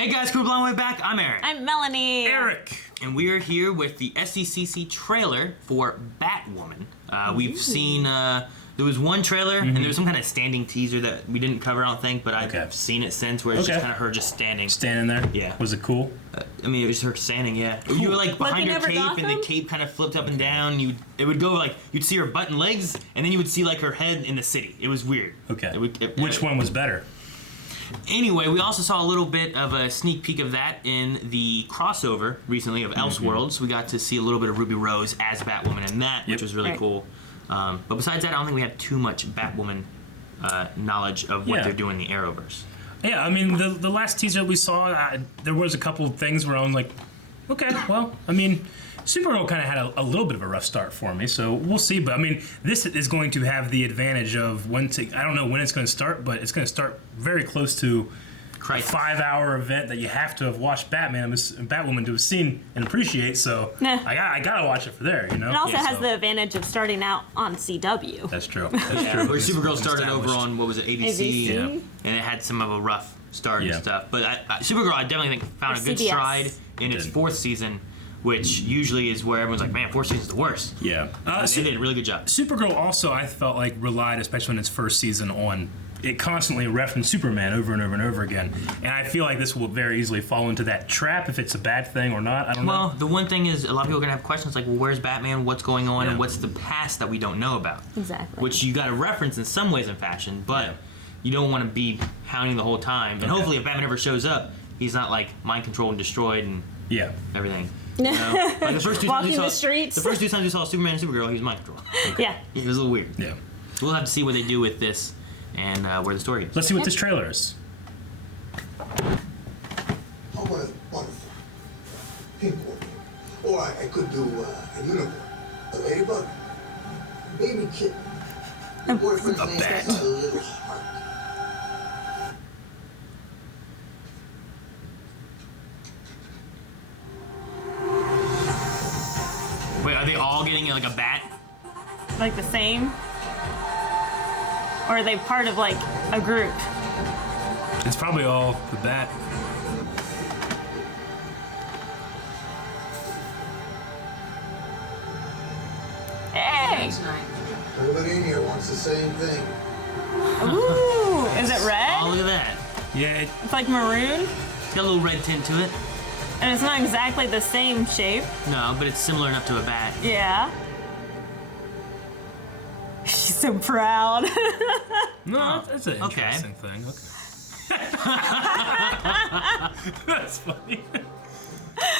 Hey guys, Crew Blonde Way back. I'm Aaron. I'm Melanie. Eric. And we are here with the SCCC trailer for Batwoman. We've seen, there was one trailer, and there was some kind of standing teaser that we didn't cover, I don't think, but I've seen it since, where it's just kind of her just standing. Standing there? Yeah. Was it cool? I mean, it was her standing, yeah. Cool. You were like behind her cape, and the cape kind of flipped up and down. It would go like, you'd see her butt and legs, and then you would see like her head in the city. It was weird. Okay. Which one was better? Anyway, we also saw a little bit of a sneak peek of that in the crossover recently of Elseworlds. We got to see a little bit of Ruby Rose as Batwoman in that, which was really cool. But besides that, I don't think we have too much Batwoman knowledge of what they're doing in the Arrowverse. Yeah, I mean, the last teaser we saw, there was a couple of things where I was like, okay, well, I mean, Supergirl kind of had a little bit of a rough start for me, so we'll see. But I mean, this is going to have the advantage of I don't know when it's going to start, but it's going to start very close to a 5-hour event that you have to have watched Batwoman to have seen and appreciate. So I gotta watch it for there, you know. It also has the advantage of starting out on CW. That's true. That's true. Where Supergirl started over on, what was it, ABC? ABC? And it had some of a rough start and stuff. But Supergirl, I definitely think, found a good stride in its 4th season, which usually is where everyone's like, man, 4th season's the worst. Yeah. They did a really good job. Supergirl also, I felt like, relied, especially in its first season, on it constantly referenced Superman over and over and over again. And I feel like this will very easily fall into that trap, if it's a bad thing or not. I don't know. Well, the one thing is, a lot of people are going to have questions like, well, where's Batman? What's going on? And what's the past that we don't know about? Exactly. Which you got to reference in some ways and fashion, but you don't want to be hounding the whole time. And hopefully if Batman ever shows up, he's not like mind controlled and destroyed and everything. You know? Like the first two times the streets. The first 2 times we saw Superman and Supergirl, he was mind controlled. Yeah. It was a little weird. Yeah. We'll have to see what they do with this and where the story goes. Let's see what this trailer is. Oh, what a wonderful pink one. Or I could do a unicorn, a ladybug, a baby kitten. Your boyfriend's name's got a little heart. Wait, are they all getting like a bat? Like the same? Or are they part of like a group? It's probably all the bat. Hey! Everybody in here wants the same thing. Ooh! Is it red? Oh, look at that. Yeah. It's like maroon? It's got a little red tint to it. And it's not exactly the same shape. No, but it's similar enough to a bat. Yeah. She's so proud. No, that's an interesting thing. Okay. That's funny.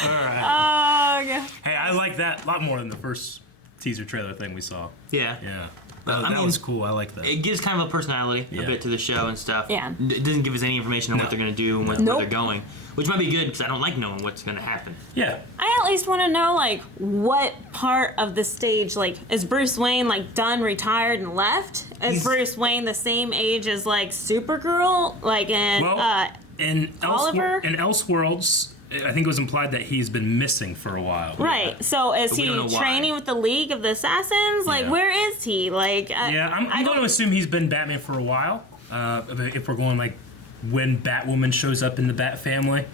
All right. Okay. Hey, I like that a lot more than the first teaser trailer thing we saw. Yeah. Yeah. I That mean, was cool. I like that. It gives kind of a personality a bit to the show and stuff. Yeah. It doesn't give us any information on what they're going to do and where they're going, which might be good because I don't like knowing what's going to happen. Yeah. I at least want to know, like, what part of the stage, like, is Bruce Wayne, like, done, retired, and left? Is Bruce Wayne the same age as, like, Supergirl? Like, in Oliver? In Elseworlds, I think it was implied that he's been missing for a while. Right. So is he training with the League of the Assassins? Like, where is he? Like, I'm going to assume he's been Batman for a while. If we're going like when Batwoman shows up in the Bat family.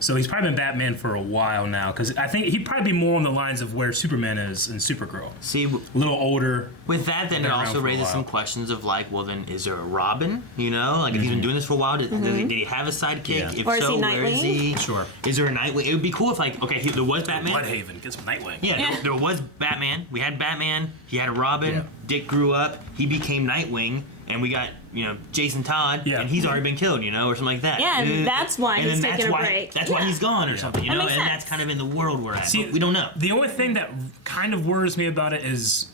So he's probably been Batman for a while now, because I think he'd probably be more on the lines of where Superman is in Supergirl. See, a little older. With that, then it also raises some questions of like, well, then is there a Robin? You know, like if he's been doing this for a while, did he have a sidekick? Yeah. If Or so, is he where is he? Sure. Is there a Nightwing? It would be cool if like, okay, there was Batman. Bloodhaven, get some Nightwing. Yeah, there was Batman. We had Batman. He had a Robin. Yeah. Dick grew up. He became Nightwing. And we got, Jason Todd, and he's already been killed, or something like that. Yeah, and that's why he's taking a break. That's why he's gone or something, That makes and sense. that's kind of in the world we're at. See, but we don't know. The only thing that kind of worries me about it is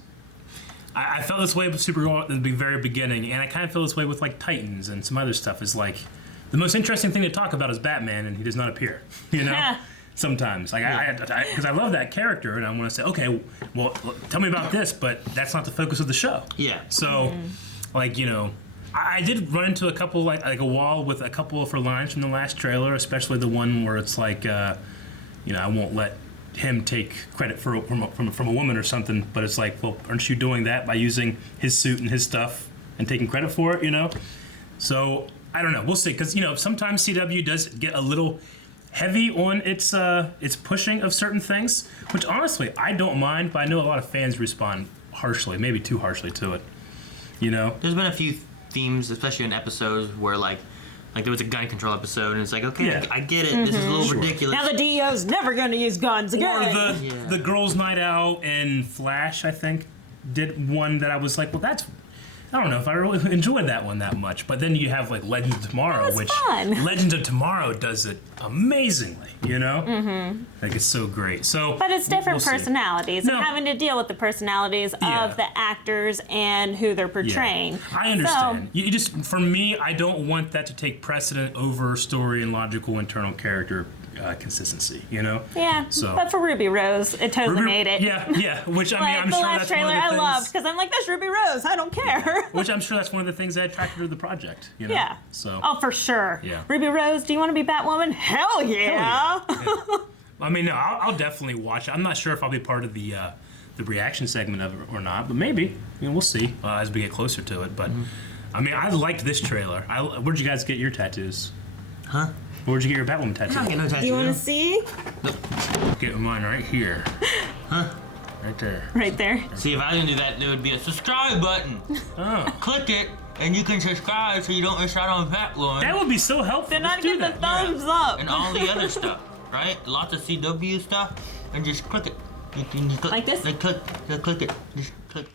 I felt this way with Supergirl at the very beginning, and I kind of feel this way with like Titans and some other stuff. Is like the most interesting thing to talk about is Batman, and he does not appear. Sometimes, like because I love that character, and I want to say, okay, well, tell me about this, but that's not the focus of the show. Yeah. So, like I did run into a couple like a wall with a couple of her lines from the last trailer, especially the one where it's like, I won't let him take credit from a woman or something, but it's like, well, aren't you doing that by using his suit and his stuff and taking credit for it? So I don't know. We'll see, because sometimes CW does get a little heavy on its pushing of certain things, which honestly I don't mind, but I know a lot of fans respond harshly, maybe too harshly to it. There's been a few themes, especially in episodes where like there was a gun control episode, and it's like, okay, Yeah. I get it. This is a little ridiculous. Now the DEO's never going to use guns Or again. the Girls' Night Out and Flash, I think, did one that I was like, well, I don't know if I really enjoyed that one that much. But then you have like Legends of Tomorrow, That's which fun. Legends of Tomorrow does it amazingly, Like it's so great. So, But it's different we'll see. personalities, No. and having to deal with the personalities Yeah. of the actors and who they're portraying. I understand. You just, for me, I don't want that to take precedent over story and logical internal character consistency. Yeah, So- but for Ruby Rose, it totally made it. Yeah. Which I mean, Like I'm the sure last that's trailer one of the I things. loved, because I'm like, that's Ruby Rose, I don't care. Which I'm sure that's one of the things that attracted her to the project. Yeah. So. Oh, for sure. Yeah. Ruby Rose, do you want to be Batwoman? Hell yeah. I mean, no, I'll definitely watch it. I'm not sure if I'll be part of the reaction segment of it or not, but maybe. We'll see as we get closer to it. But I mean, I liked this trailer. Where'd you guys get your tattoos? Huh? Where'd you get your Batwoman tattoo? I'm not getting no tattoo. Do you want to see? Get mine right here. Huh? Right there. Right there. See, if I didn't do that, there would be a subscribe button. Oh. Click it, and you can subscribe so you don't miss out on Batwoman That would be so helpful. Then I'd Let's do get the that. thumbs up. and all the other stuff, right? Lots of CW stuff, and just click it. You click, Like this? Click it. Just click.